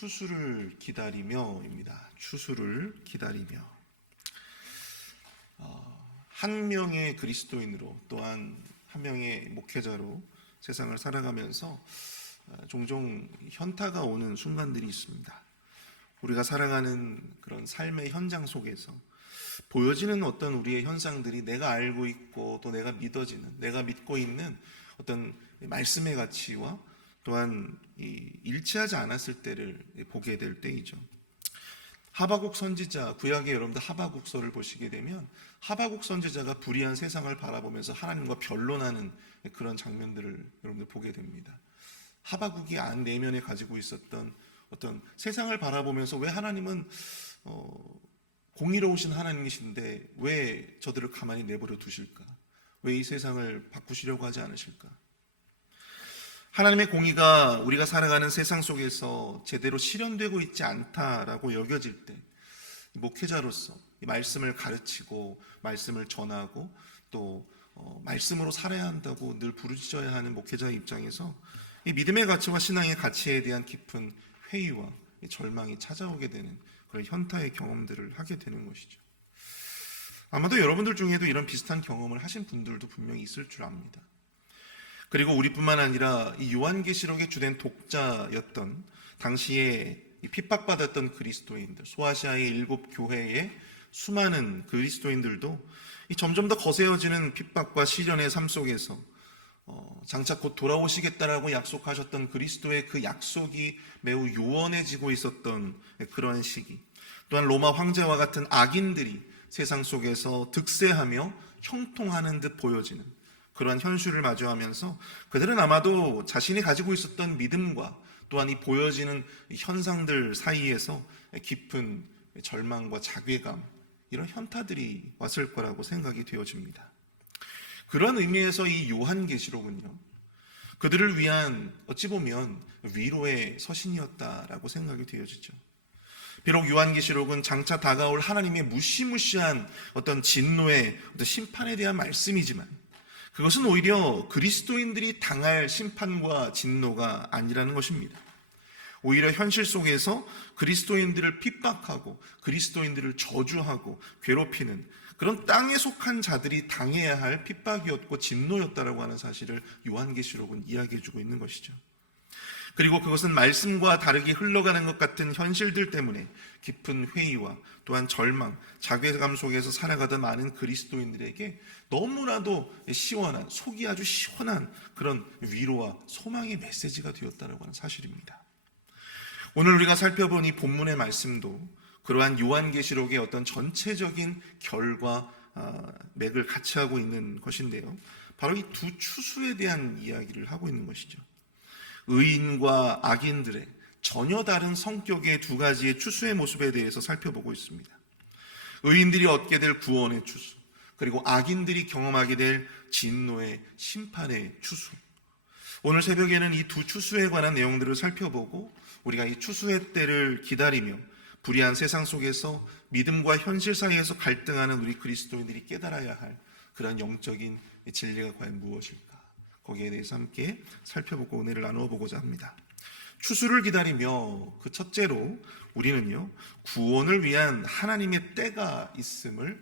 추수를 기다리며입니다. 추수를 기다리며. 한 명의 그리스도인으로 또한 한 명의 목회자로 세상을 살아가면서 종종 현타가 오는 순간들이 있습니다. 우리가 살아가는 그런 삶의 현장 속에서 보여지는 어떤 우리의 현상들이 내가 알고 있고 또 내가 믿어지는, 내가 믿고 있는 어떤 말씀의 가치와 또한 일치하지 않았을 때를 보게 될 때이죠. 하바국 선지자, 구약의 여러분들 하바국서를 보시게 되면 하바국 선지자가 불의한 세상을 바라보면서 하나님과 변론하는 그런 장면들을 여러분들 보게 됩니다. 하바국이 안 내면에 가지고 있었던 어떤 세상을 바라보면서 왜 하나님은 공의로우신 하나님이신데 왜 저들을 가만히 내버려 두실까? 왜 이 세상을 바꾸시려고 하지 않으실까? 하나님의 공의가 우리가 살아가는 세상 속에서 제대로 실현되고 있지 않다라고 여겨질 때 목회자로서 말씀을 가르치고 말씀을 전하고 또 말씀으로 살아야 한다고 늘 부르짖어야 하는 목회자의 입장에서 이 믿음의 가치와 신앙의 가치에 대한 깊은 회의와 절망이 찾아오게 되는 그런 현타의 경험들을 하게 되는 것이죠. 아마도 여러분들 중에도 이런 비슷한 경험을 하신 분들도 분명히 있을 줄 압니다. 그리고 우리뿐만 아니라 이 요한계시록의 주된 독자였던 당시에 핍박받았던 그리스도인들, 소아시아의 7교회의 수많은 그리스도인들도 점점 더 거세어지는 핍박과 시련의 삶 속에서 장차 곧 돌아오시겠다라고 약속하셨던 그리스도의 그 약속이 매우 요원해지고 있었던 그러한 시기, 또한 로마 황제와 같은 악인들이 세상 속에서 득세하며 형통하는 듯 보여지는 그러한 현실을 마주하면서 그들은 아마도 자신이 가지고 있었던 믿음과 또한 이 보여지는 현상들 사이에서 깊은 절망과 자괴감, 이런 현타들이 왔을 거라고 생각이 되어집니다. 그런 의미에서 이 요한계시록은요, 그들을 위한 어찌 보면 위로의 서신이었다라고 생각이 되어지죠. 비록 요한계시록은 장차 다가올 하나님의 무시무시한 어떤 진노의 어떤 심판에 대한 말씀이지만 그것은 오히려 그리스도인들이 당할 심판과 진노가 아니라는 것입니다. 오히려 현실 속에서 그리스도인들을 핍박하고 그리스도인들을 저주하고 괴롭히는 그런 땅에 속한 자들이 당해야 할 핍박이었고 진노였다라고 하는 사실을 요한계시록은 이야기해주고 있는 것이죠. 그리고 그것은 말씀과 다르게 흘러가는 것 같은 현실들 때문에 깊은 회의와 또한 절망, 자괴감 속에서 살아가던 많은 그리스도인들에게 너무나도 시원한, 속이 아주 시원한 그런 위로와 소망의 메시지가 되었다라고 하는 사실입니다. 오늘 우리가 살펴본 이 본문의 말씀도 그러한 요한계시록의 어떤 전체적인 결과 맥을 같이 하고 있는 것인데요. 바로 이 두 추수에 대한 이야기를 하고 있는 것이죠. 의인과 악인들의 전혀 다른 성격의 두 가지의 추수의 모습에 대해서 살펴보고 있습니다. 의인들이 얻게 될 구원의 추수, 그리고 악인들이 경험하게 될 진노의 심판의 추수. 오늘 새벽에는 이 두 추수에 관한 내용들을 살펴보고 우리가 이 추수의 때를 기다리며 불의한 세상 속에서 믿음과 현실 사이에서 갈등하는 우리 그리스도인들이 깨달아야 할 그런 영적인 진리가 과연 무엇일까? 거기에 대해서 함께 살펴보고 은혜를 나누어 보고자 합니다. 추수를 기다리며 그 첫째로 우리는요, 구원을 위한 하나님의 때가 있음을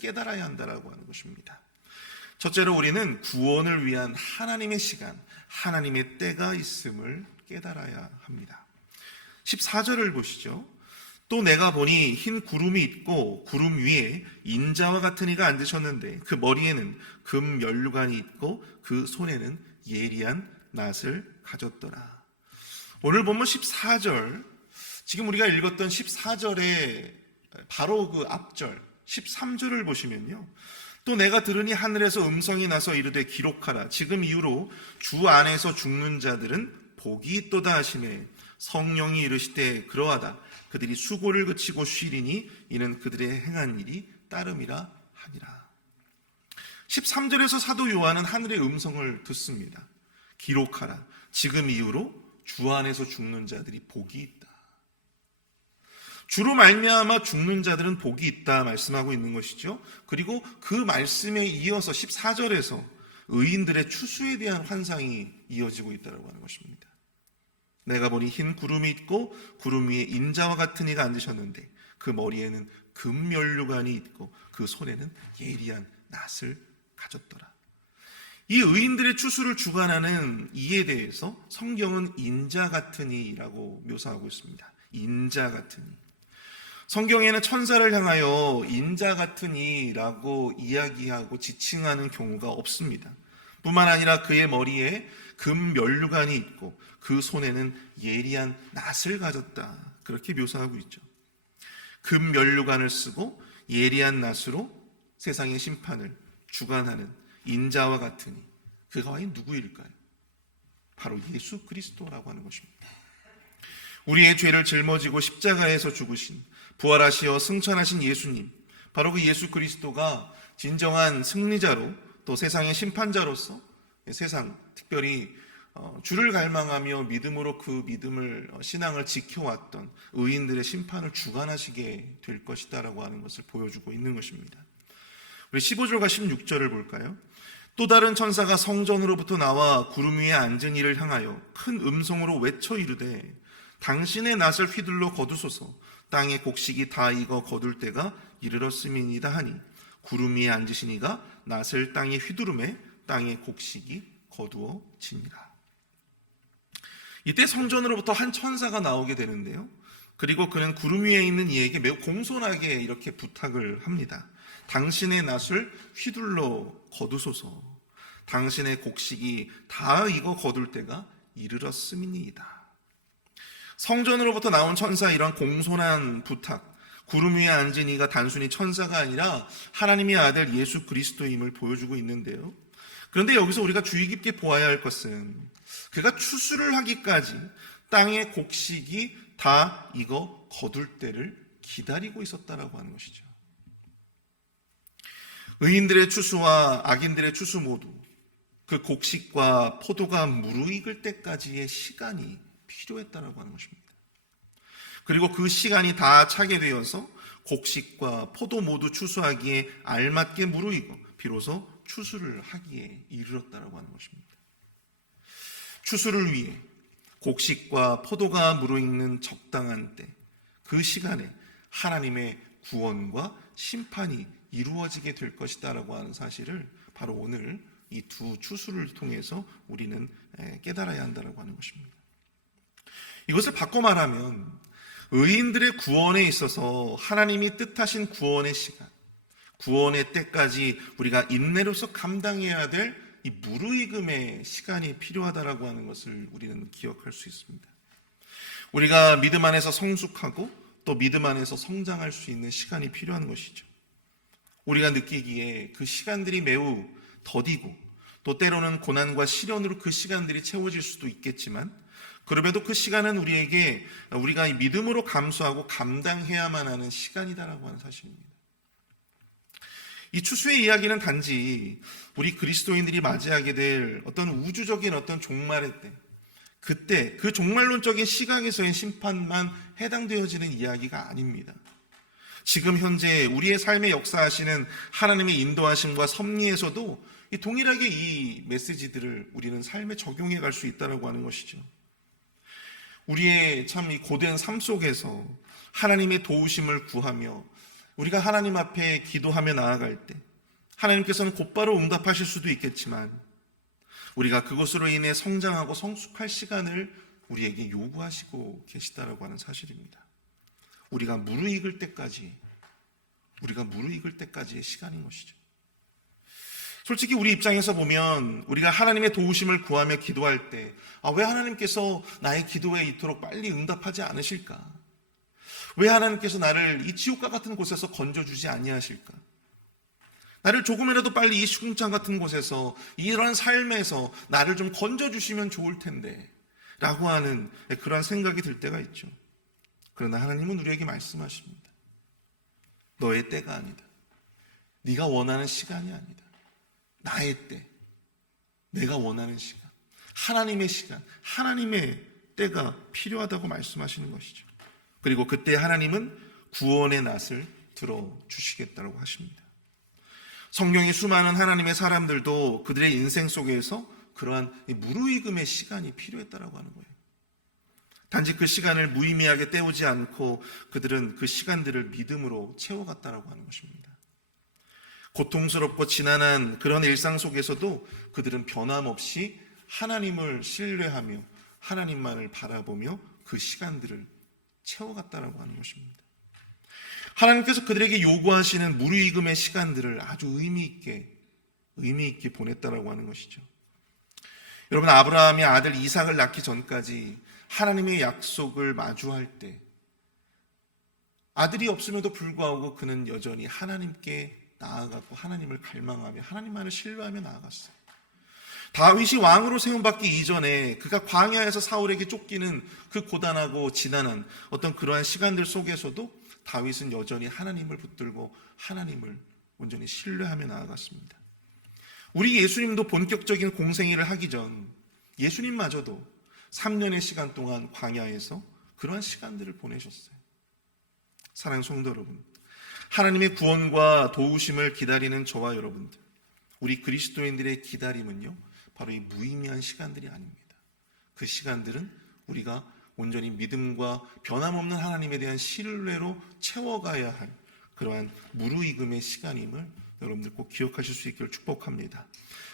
깨달아야 한다라고 하는 것입니다. 첫째로 우리는 구원을 위한 하나님의 시간, 하나님의 때가 있음을 깨달아야 합니다. 14절을 보시죠. 또 내가 보니 흰 구름이 있고 구름 위에 인자와 같은 이가 앉으셨는데 그 머리에는 금 면류관이 있고 그 손에는 예리한 낫을 가졌더라. 오늘 보면 14절, 지금 우리가 읽었던 14절의 바로 그 앞절 13절을 보시면요, 또 내가 들으니 하늘에서 음성이 나서 이르되 기록하라. 지금 이후로 주 안에서 죽는 자들은 복이 있도다 하시매 성령이 이르시되 그러하다. 그들이 수고를 그치고 쉬리니 이는 그들의 행한 일이 따름이라 하니라. 13절에서 사도 요한은 하늘의 음성을 듣습니다. 기록하라. 지금 이후로 주 안에서 죽는 자들이 복이 있다. 주로 말미암아 죽는 자들은 복이 있다 말씀하고 있는 것이죠. 그리고 그 말씀에 이어서 14절에서 의인들의 추수에 대한 환상이 이어지고 있다고 하는 것입니다. 내가 보니 흰 구름이 있고 구름 위에 인자와 같은 이가 앉으셨는데 그 머리에는 금면류관이 있고 그 손에는 예리한 낫을 가졌더라. 이 의인들의 추수를 주관하는 이에 대해서 성경은 인자 같은 이라고 묘사하고 있습니다. 인자 같은 이. 성경에는 천사를 향하여 인자 같은 이라고 이야기하고 지칭하는 경우가 없습니다. 뿐만 아니라 그의 머리에 금면류관이 있고 그 손에는 예리한 낫을 가졌다. 그렇게 묘사하고 있죠. 금면류관을 쓰고 예리한 낫으로 세상의 심판을 주관하는 인자와 같으니 그가 과연 누구일까요? 바로 예수 그리스도라고 하는 것입니다. 우리의 죄를 짊어지고 십자가에서 죽으신 부활하시어 승천하신 예수님, 바로 그 예수 그리스도가 진정한 승리자로 또 세상의 심판자로서 세상, 특별히 주를 갈망하며 믿음으로 그 믿음을 신앙을 지켜왔던 의인들의 심판을 주관하시게 될 것이다라고 하는 것을 보여주고 있는 것입니다. 우리 15절과 16절을 볼까요? 또 다른 천사가 성전으로부터 나와 구름 위에 앉은 이를 향하여 큰 음성으로 외쳐 이르되 당신의 낫을 휘둘러 거두소서. 땅의 곡식이 다 익어 거둘 때가 이르렀음이니이다 하니 구름 위에 앉으신 이가 낫을 땅에 휘두르매 땅의 곡식이 거두어지니라. 이때 성전으로부터 한 천사가 나오게 되는데요. 그리고 그는 구름 위에 있는 이에게 매우 공손하게 이렇게 부탁을 합니다. 당신의 낫을 휘둘러 거두소서. 당신의 곡식이 다 익어 거둘 때가 이르렀음이니이다. 성전으로부터 나온 천사의 이런 공손한 부탁, 구름 위에 앉은 이가 단순히 천사가 아니라 하나님의 아들 예수 그리스도임을 보여주고 있는데요. 그런데 여기서 우리가 주의 깊게 보아야 할 것은 그가 추수를 하기까지 땅의 곡식이 다 익어 거둘 때를 기다리고 있었다라고 하는 것이죠. 의인들의 추수와 악인들의 추수 모두 그 곡식과 포도가 무르익을 때까지의 시간이 필요했다라고 하는 것입니다. 그리고 그 시간이 다 차게 되어서 곡식과 포도 모두 추수하기에 알맞게 무르익어 비로소 추수를 하기에 이르렀다라고 하는 것입니다. 추수를 위해 곡식과 포도가 무르익는 적당한 때, 그 시간에 하나님의 구원과 심판이 이루어지게 될 것이다라고 하는 사실을 바로 오늘 이 두 추수를 통해서 우리는 깨달아야 한다라고 하는 것입니다. 이것을 바꿔 말하면 의인들의 구원에 있어서 하나님이 뜻하신 구원의 시간, 구원의 때까지 우리가 인내로서 감당해야 될 이 무르익음의 시간이 필요하다라고 하는 것을 우리는 기억할 수 있습니다. 우리가 믿음 안에서 성숙하고 또 믿음 안에서 성장할 수 있는 시간이 필요한 것이죠. 우리가 느끼기에 그 시간들이 매우 더디고 또 때로는 고난과 시련으로 그 시간들이 채워질 수도 있겠지만 그럼에도 그 시간은 우리가 믿음으로 감수하고 감당해야만 하는 시간이다라고 하는 사실입니다. 이 추수의 이야기는 단지 우리 그리스도인들이 맞이하게 될 어떤 우주적인 어떤 종말의 때, 그때 그 종말론적인 시각에서의 심판만 해당되어지는 이야기가 아닙니다. 지금 현재 우리의 삶에 역사하시는 하나님의 인도하심과 섭리에서도 동일하게 이 메시지들을 우리는 삶에 적용해 갈 수 있다고 하는 것이죠. 우리의 참 이 고된 삶 속에서 하나님의 도우심을 구하며 우리가 하나님 앞에 기도하며 나아갈 때 하나님께서는 곧바로 응답하실 수도 있겠지만 우리가 그것으로 인해 성장하고 성숙할 시간을 우리에게 요구하시고 계시다라고 하는 사실입니다. 우리가 무르익을 때까지의 시간인 것이죠. 솔직히 우리 입장에서 보면 우리가 하나님의 도우심을 구하며 기도할 때 왜 하나님께서 나의 기도에 이토록 빨리 응답하지 않으실까? 왜 하나님께서 나를 이 지옥과 같은 곳에서 건져주지 아니하실까? 나를 조금이라도 빨리 이 시궁창 같은 곳에서 이런 삶에서 나를 좀 건져주시면 좋을 텐데 라고 하는 그런 생각이 들 때가 있죠. 그러나 하나님은 우리에게 말씀하십니다. 너의 때가 아니다. 네가 원하는 시간이 아니다. 나의 때, 내가 원하는 시간, 하나님의 시간, 하나님의 때가 필요하다고 말씀하시는 것이죠. 그리고 그때 하나님은 구원의 낫을 들어주시겠다고 하십니다. 성경의 수많은 하나님의 사람들도 그들의 인생 속에서 그러한 무르익음의 시간이 필요했다고 하는 거예요. 단지 그 시간을 무의미하게 때우지 않고 그들은 그 시간들을 믿음으로 채워갔다라고 하는 것입니다. 고통스럽고 지난한 그런 일상 속에서도 그들은 변함없이 하나님을 신뢰하며 하나님만을 바라보며 그 시간들을 채워갔다라고 하는 것입니다. 하나님께서 그들에게 요구하시는 무르익음의 시간들을 아주 의미 있게 보냈다라고 하는 것이죠. 여러분, 아브라함이 아들 이삭을 낳기 전까지 하나님의 약속을 마주할 때 아들이 없음에도 불구하고 그는 여전히 하나님께 나아갔고 하나님을 갈망하며 하나님만을 신뢰하며 나아갔어요. 다윗이 왕으로 세움받기 이전에 그가 광야에서 사울에게 쫓기는 그 고단하고 지난한 어떤 그러한 시간들 속에서도 다윗은 여전히 하나님을 붙들고 하나님을 온전히 신뢰하며 나아갔습니다. 우리 예수님도 본격적인 공생애를 하기 전 예수님마저도 3년의 시간 동안 광야에서 그러한 시간들을 보내셨어요. 사랑하는 성도 여러분, 하나님의 구원과 도우심을 기다리는 저와 여러분들, 우리 그리스도인들의 기다림은요, 바로 이 무의미한 시간들이 아닙니다. 그 시간들은 우리가 온전히 믿음과 변함없는 하나님에 대한 신뢰로 채워가야 할 그러한 무르익음의 시간임을 여러분들 꼭 기억하실 수 있기를 축복합니다.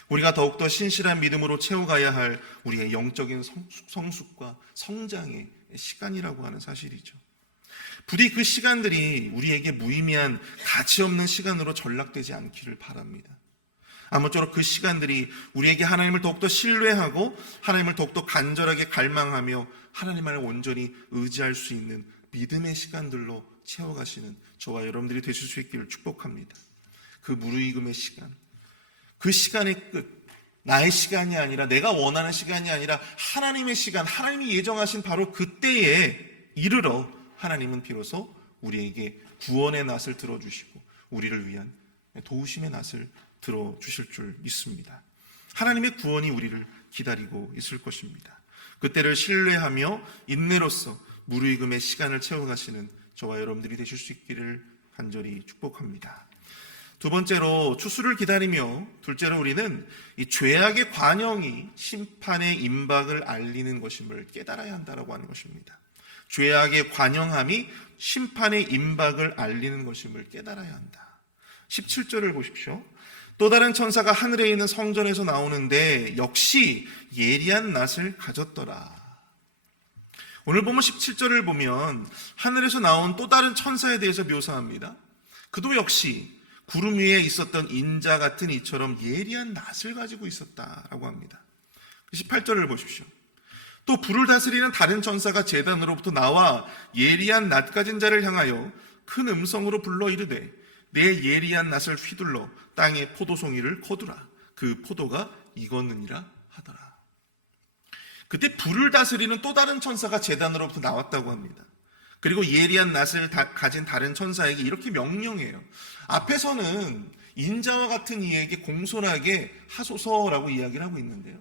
우리가 더욱더 신실한 믿음으로 채워가야 할 우리의 영적인 성숙과 성장의 시간이라고 하는 사실이죠. 부디 그 시간들이 우리에게 무의미한 가치없는 시간으로 전락되지 않기를 바랍니다. 아무쪼록 그 시간들이 우리에게 하나님을 더욱더 신뢰하고 하나님을 더욱더 간절하게 갈망하며 하나님만을 온전히 의지할 수 있는 믿음의 시간들로 채워가시는 저와 여러분들이 되실 수 있기를 축복합니다. 그 무르익음의 시간, 그 시간의 끝, 나의 시간이 아니라 내가 원하는 시간이 아니라 하나님의 시간, 하나님이 예정하신 바로 그때에 이르러 하나님은 비로소 우리에게 구원의 낫을 들어주시고 우리를 위한 도우심의 낫을 들어주실 줄 믿습니다. 하나님의 구원이 우리를 기다리고 있을 것입니다. 그때를 신뢰하며 인내로서 무르익음의 시간을 채워가시는 저와 여러분들이 되실 수 있기를 간절히 축복합니다. 두 번째로 추수를 기다리며, 둘째로 우리는 이 죄악의 관영이 심판의 임박을 알리는 것임을 깨달아야 한다라고 하는 것입니다. 죄악의 관영함이 심판의 임박을 알리는 것임을 깨달아야 한다. 17절을 보십시오. 또 다른 천사가 하늘에 있는 성전에서 나오는데 역시 예리한 낫을 가졌더라. 오늘 보면 17절을 보면 하늘에서 나온 또 다른 천사에 대해서 묘사합니다. 그도 역시 구름 위에 있었던 인자 같은 이처럼 예리한 낫을 가지고 있었다라고 합니다. 18절을 보십시오. 또 불을 다스리는 다른 천사가 제단으로부터 나와 예리한 낫 가진 자를 향하여 큰 음성으로 불러 이르되 내 예리한 낫을 휘둘러 땅에 포도송이를 거두라. 그 포도가 익었느니라 하더라. 그때 불을 다스리는 또 다른 천사가 제단으로부터 나왔다고 합니다. 그리고 예리한 낫을 가진 다른 천사에게 이렇게 명령해요. 앞에서는 인자와 같은 이에게 공손하게 하소서라고 이야기를 하고 있는데요.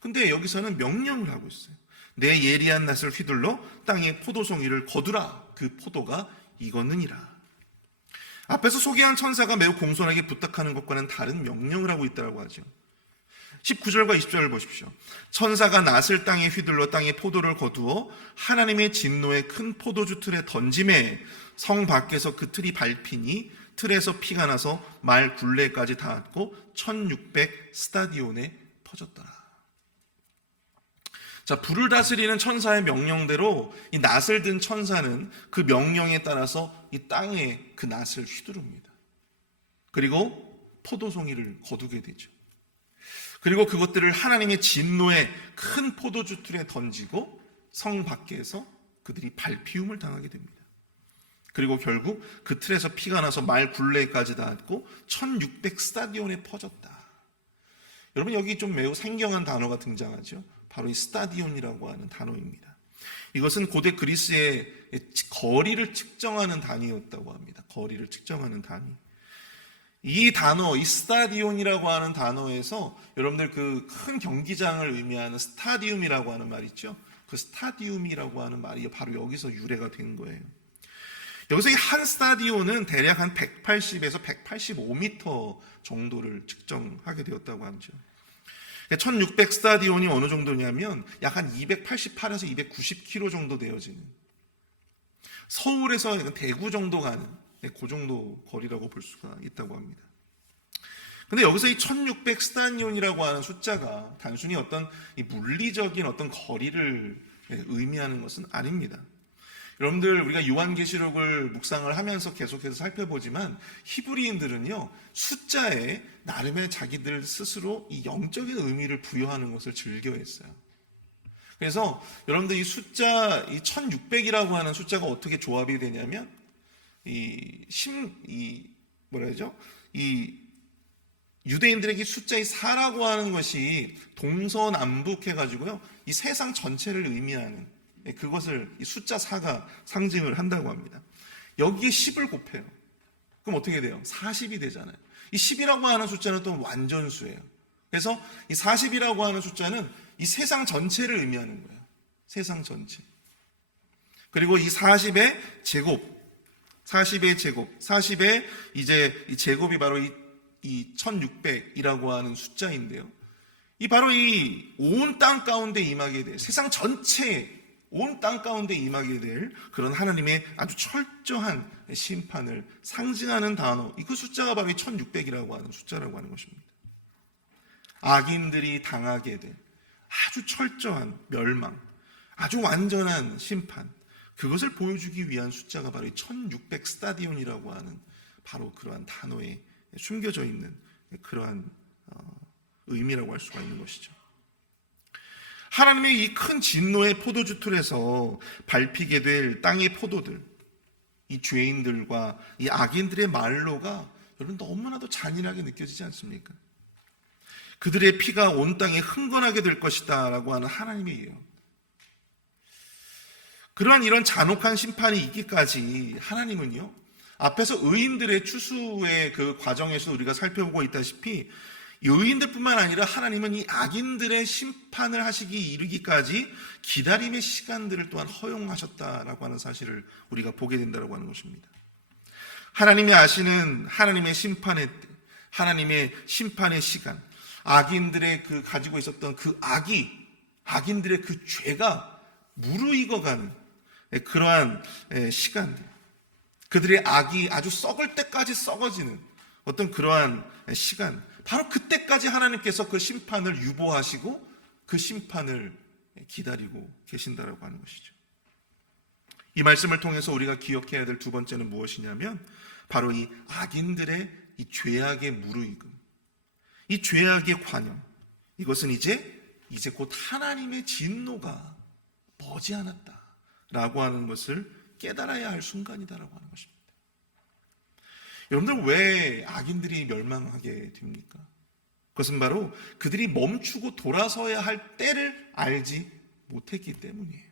근데 여기서는 명령을 하고 있어요. 내 예리한 낫을 휘둘러 땅에 포도송이를 거두라. 그 포도가 익었느니라. 앞에서 소개한 천사가 매우 공손하게 부탁하는 것과는 다른 명령을 하고 있다고 하죠. 19절과 20절을 보십시오. 천사가 낫을 땅에 휘둘러 땅에 포도를 거두어 하나님의 진노의 큰 포도주 틀에 던짐에 성 밖에서 그 틀이 밟히니 틀에서 피가 나서 말 굴레까지 닿았고 1600 스타디온에 퍼졌더라. 자, 불을 다스리는 천사의 명령대로 이 낫을 든 천사는 그 명령에 따라서 이 땅에 그 낫을 휘두릅니다. 그리고 포도송이를 거두게 되죠. 그리고 그것들을 하나님의 진노의 큰 포도주 틀에 던지고 성 밖에서 그들이 발피움을 당하게 됩니다. 그리고 결국 그 틀에서 피가 나서 말 굴레까지 닿았고 1600 스타디온에 퍼졌다. 여러분, 여기 좀 매우 생경한 단어가 등장하죠. 바로 이 스타디온이라고 하는 단어입니다. 이것은 고대 그리스의 거리를 측정하는 단위였다고 합니다. 거리를 측정하는 단위. 이 단어, 이 스타디온이라고 하는 단어에서 여러분들 그 큰 경기장을 의미하는 스타디움이라고 하는 말 있죠. 그 스타디움이라고 하는 말이 바로 여기서 유래가 된 거예요. 여기서 이 한 스타디온은 대략 한 180에서 185m 정도를 측정하게 되었다고 하죠. 1600 스타디온이 어느 정도냐면 약 한 288에서 290km 정도 되어지는, 서울에서 대구 정도 가는 그 정도 거리라고 볼 수가 있다고 합니다. 근데 여기서 이 1600 스타디온이라고 하는 숫자가 단순히 어떤 이 물리적인 어떤 거리를 의미하는 것은 아닙니다. 여러분들, 우리가 요한계시록을 묵상을 하면서 계속해서 살펴보지만 히브리인들은요, 숫자에 나름의 자기들 스스로 이 영적인 의미를 부여하는 것을 즐겨했어요. 그래서 여러분들, 이 숫자, 이 1600이라고 하는 숫자가 어떻게 조합이 되냐면, 유대인들에게 숫자의 4라고 하는 것이 동서남북해가지고요, 이 세상 전체를 의미하는, 그것을 이 숫자 4가 상징을 한다고 합니다. 여기에 10을 곱해요. 그럼 어떻게 돼요? 40이 되잖아요. 이 10이라고 하는 숫자는 또 완전수예요. 그래서 이 40이라고 하는 숫자는 이 세상 전체를 의미하는 거예요. 세상 전체. 그리고 이 40의 제곱, 40의 이제 이 제곱이 바로 이 1600이라고 하는 숫자인데요. 바로 이 온 땅 가운데 임하게 될, 세상 전체에 온 땅 가운데 임하게 될 그런 하나님의 아주 철저한 심판을 상징하는 단어, 그 숫자가 바로 이 1600이라고 하는 숫자라고 하는 것입니다. 악인들이 당하게 될 아주 철저한 멸망, 아주 완전한 심판, 그것을 보여주기 위한 숫자가 바로 이 1600 스타디온이라고 하는 바로 그러한 단어에 숨겨져 있는 그러한 의미라고 할 수가 있는 것이죠. 하나님의 이 큰 진노의 포도주 틀에서 밟히게 될 땅의 포도들, 이 죄인들과 이 악인들의 말로가 여러분 너무나도 잔인하게 느껴지지 않습니까? 그들의 피가 온 땅에 흥건하게 될 것이다 라고 하는 하나님의 예언. 그러한 이런 잔혹한 심판이 있기까지 하나님은요, 앞에서 의인들의 추수의 그 과정에서 우리가 살펴보고 있다시피 의인들뿐만 아니라 하나님은 이 악인들의 심판을 하시기 이르기까지 기다림의 시간들을 또한 허용하셨다라고 하는 사실을 우리가 보게 된다고 하는 것입니다. 하나님이 아시는 하나님의 심판의 때, 하나님의 심판의 시간, 악인들의 그 가지고 있었던 그 악인들의 그 죄가 무르익어가는 그러한 시간들, 그들의 악이 아주 썩을 때까지 썩어지는 어떤 그러한 시간, 바로 그때까지 하나님께서 그 심판을 유보하시고 그 심판을 기다리고 계신다라고 하는 것이죠. 이 말씀을 통해서 우리가 기억해야 될 두 번째는 무엇이냐면 바로 이 악인들의 이 죄악의 무르익음, 이 죄악의 관영, 이것은 이제 곧 하나님의 진노가 머지않았다라고 하는 것을 깨달아야 할 순간이다라고 하는 것입니다. 여러분들, 왜 악인들이 멸망하게 됩니까? 그것은 바로 그들이 멈추고 돌아서야 할 때를 알지 못했기 때문이에요.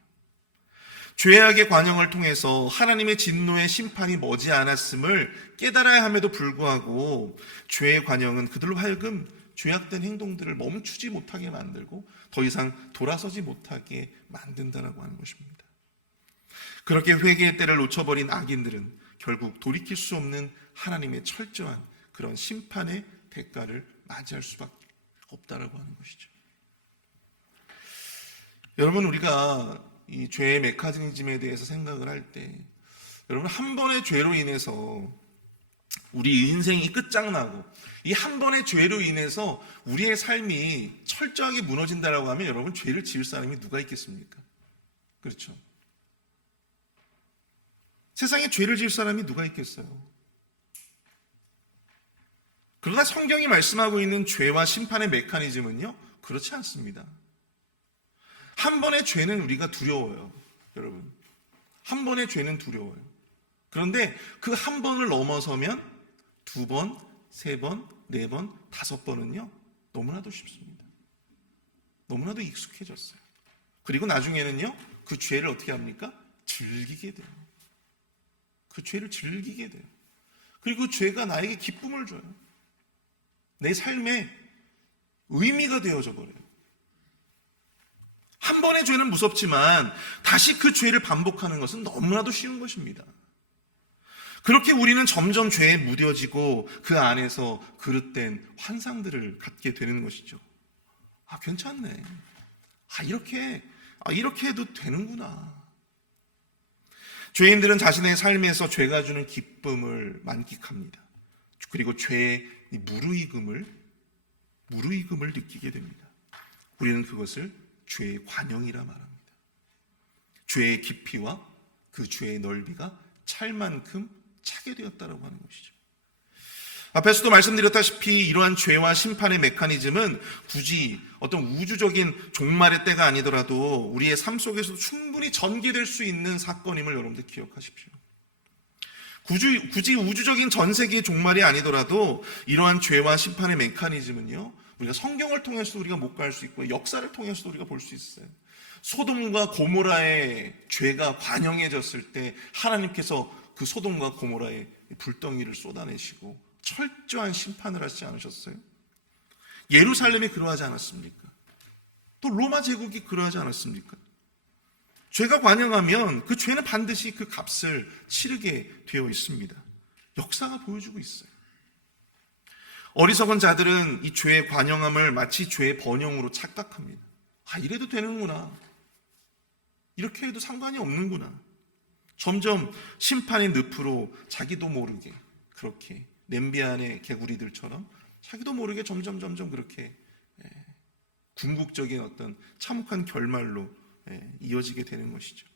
죄악의 관영을 통해서 하나님의 진노의 심판이 머지않았음을 깨달아야 함에도 불구하고 죄의 관영은 그들로 하여금 죄악된 행동들을 멈추지 못하게 만들고 더 이상 돌아서지 못하게 만든다라고 하는 것입니다. 그렇게 회개의 때를 놓쳐버린 악인들은 결국 돌이킬 수 없는 하나님의 철저한 그런 심판의 대가를 맞이할 수밖에 없다라고 하는 것이죠. 여러분, 우리가 이 죄의 메커니즘에 대해서 생각을 할 때, 여러분, 한 번의 죄로 인해서 우리 인생이 끝장나고 이 한 번의 죄로 인해서 우리의 삶이 철저하게 무너진다라고 하면 여러분, 죄를 지을 사람이 누가 있겠습니까? 그렇죠? 세상에 죄를 지을 사람이 누가 있겠어요? 그러나 성경이 말씀하고 있는 죄와 심판의 메커니즘은요, 그렇지 않습니다. 한 번의 죄는 우리가 두려워요, 여러분. 한 번의 죄는 두려워요. 그런데 그 한 번을 넘어서면 두 번, 세 번, 네 번, 다섯 번은요, 너무나도 쉽습니다. 너무나도 익숙해졌어요. 그리고 나중에는요, 그 죄를 어떻게 합니까? 즐기게 돼요. 그 죄를 즐기게 돼요. 그리고 그 죄가 나에게 기쁨을 줘요. 내 삶에 의미가 되어져 버려요. 한 번의 죄는 무섭지만 다시 그 죄를 반복하는 것은 너무나도 쉬운 것입니다. 그렇게 우리는 점점 죄에 무뎌지고 그 안에서 그릇된 환상들을 갖게 되는 것이죠. 괜찮네. 이렇게 해도 되는구나. 죄인들은 자신의 삶에서 죄가 주는 기쁨을 만끽합니다. 그리고 죄의 무르익음을 느끼게 됩니다. 우리는 그것을 죄의 관영이라 말합니다. 죄의 깊이와 그 죄의 넓이가 찰 만큼 차게 되었다라고 하는 것이죠. 앞에서도 말씀드렸다시피 이러한 죄와 심판의 메커니즘은 굳이 어떤 우주적인 종말의 때가 아니더라도 우리의 삶 속에서도 충분히 전개될 수 있는 사건임을 여러분들 기억하십시오. 굳이 우주적인 전 세계의 종말이 아니더라도 이러한 죄와 심판의 메커니즘은요, 우리가 성경을 통해서도 우리가 목도할 수 있고 역사를 통해서도 우리가 볼 수 있어요. 소돔과 고모라의 죄가 관영해졌을 때 하나님께서 그 소돔과 고모라의 불덩이를 쏟아내시고 철저한 심판을 하시지 않으셨어요? 예루살렘이 그러하지 않았습니까? 또 로마 제국이 그러하지 않았습니까? 죄가 관영하면 그 죄는 반드시 그 값을 치르게 되어 있습니다. 역사가 보여주고 있어요. 어리석은 자들은 이 죄의 관영함을 마치 죄의 번영으로 착각합니다. 이래도 되는구나. 이렇게 해도 상관이 없는구나. 점점 심판의 늪으로 자기도 모르게 그렇게 냄비 안의 개구리들처럼 자기도 모르게 점점 그렇게 궁극적인 어떤 참혹한 결말로 이어지게 되는 것이죠.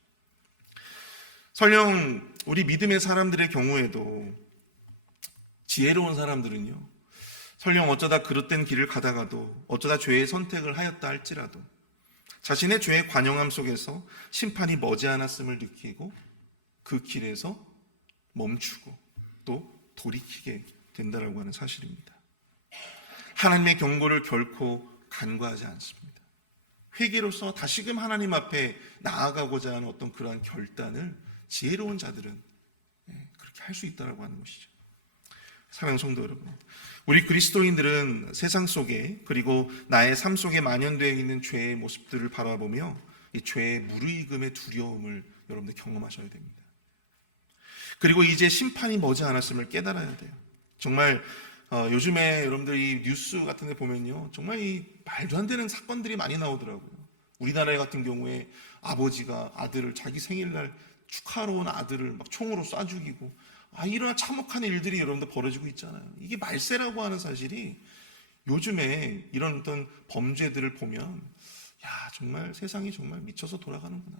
설령 우리 믿음의 사람들의 경우에도 지혜로운 사람들은요, 설령 어쩌다 그릇된 길을 가다가도 어쩌다 죄의 선택을 하였다 할지라도 자신의 죄의 관영함 속에서 심판이 머지않았음을 느끼고 그 길에서 멈추고 또 돌이키게 된다라고 하는 사실입니다. 하나님의 경고를 결코 간과하지 않습니다. 회개로서 다시금 하나님 앞에 나아가고자 하는 어떤 그러한 결단을 지혜로운 자들은 그렇게 할 수 있다라고 하는 것이죠. 사랑하는 성도 여러분, 우리 그리스도인들은 세상 속에 그리고 나의 삶 속에 만연되어 있는 죄의 모습들을 바라보며 이 죄의 무르익음의 두려움을 여러분들 경험하셔야 됩니다. 그리고 이제 심판이 머지않았음을 깨달아야 돼요. 정말 요즘에 여러분들 이 뉴스 같은 데 보면요, 정말 이 말도 안 되는 사건들이 많이 나오더라고요. 우리나라 같은 경우에 아버지가 아들을 자기 생일날 축하하러 온 아들을 막 총으로 쏴 죽이고, 이런 참혹한 일들이 여러분들 벌어지고 있잖아요. 이게 말세라고 하는 사실이 요즘에 이런 어떤 범죄들을 보면 정말 세상이 정말 미쳐서 돌아가는구나.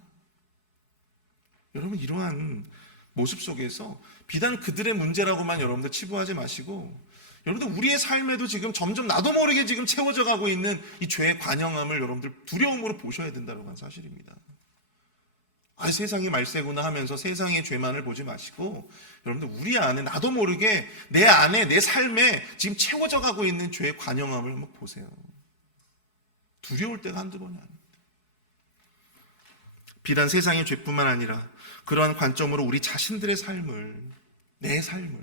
여러분, 이러한 모습 속에서 비단 그들의 문제라고만 여러분들 치부하지 마시고, 여러분들 우리의 삶에도 지금 점점 나도 모르게 지금 채워져 가고 있는 이 죄의 관영함을 여러분들 두려움으로 보셔야 된다는 건 사실입니다. 세상이 말세구나 하면서 세상의 죄만을 보지 마시고, 여러분들 우리 안에 나도 모르게 내 안에 내 삶에 지금 채워져 가고 있는 죄의 관영함을 한번 보세요. 두려울 때가 한두 번이 아닙니다. 비단 세상의 죄뿐만 아니라 그러한 관점으로 우리 자신들의 삶을, 내 삶을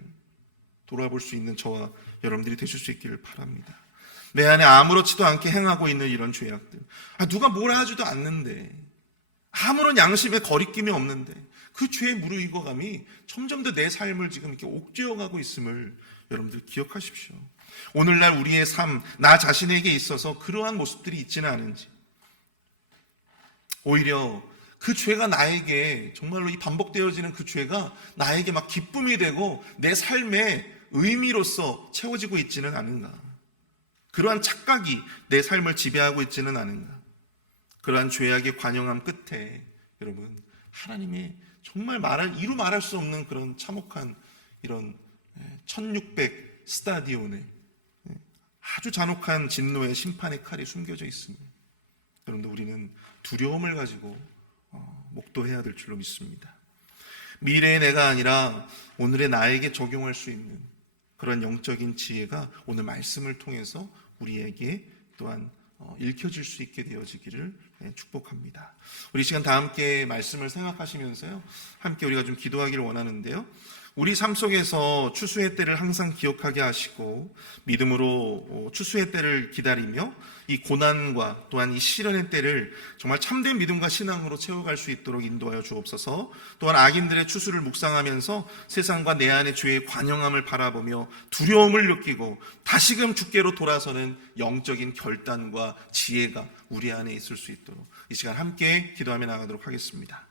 돌아볼 수 있는 저와 여러분들이 되실 수 있기를 바랍니다. 내 안에 아무렇지도 않게 행하고 있는 이런 죄악들, 누가 뭐라 하지도 않는데, 아무런 양심의 거리낌이 없는데 그 죄의 무르익어감이 점점 더 내 삶을 지금 이렇게 옥죄어가고 있음을 여러분들 기억하십시오. 오늘날 우리의 삶, 나 자신에게 있어서 그러한 모습들이 있지는 않은지, 오히려 그 죄가 나에게 정말로 이 반복되어지는 그 죄가 나에게 막 기쁨이 되고 내 삶의 의미로서 채워지고 있지는 않은가. 그러한 착각이 내 삶을 지배하고 있지는 않은가. 그러한 죄악의 관영함 끝에 여러분, 하나님의 정말 이루 말할 수 없는 그런 참혹한 이런 1600 스타디온에 아주 잔혹한 진노의 심판의 칼이 숨겨져 있습니다. 여러분들, 우리는 두려움을 가지고 목도해야 될 줄로 믿습니다. 미래의 내가 아니라 오늘의 나에게 적용할 수 있는 그런 영적인 지혜가 오늘 말씀을 통해서 우리에게 또한 읽혀질 수 있게 되어지기를 축복합니다. 우리 시간 다 함께 말씀을 생각하시면서요, 함께 우리가 좀 기도하기를 원하는데요, 우리 삶 속에서 추수의 때를 항상 기억하게 하시고 믿음으로 추수의 때를 기다리며 이 고난과 또한 이 시련의 때를 정말 참된 믿음과 신앙으로 채워갈 수 있도록 인도하여 주옵소서. 또한 악인들의 추수를 묵상하면서 세상과 내 안의 죄의 관영함을 바라보며 두려움을 느끼고 다시금 주께로 돌아서는 영적인 결단과 지혜가 우리 안에 있을 수 있도록 이 시간 함께 기도하며 나가도록 하겠습니다.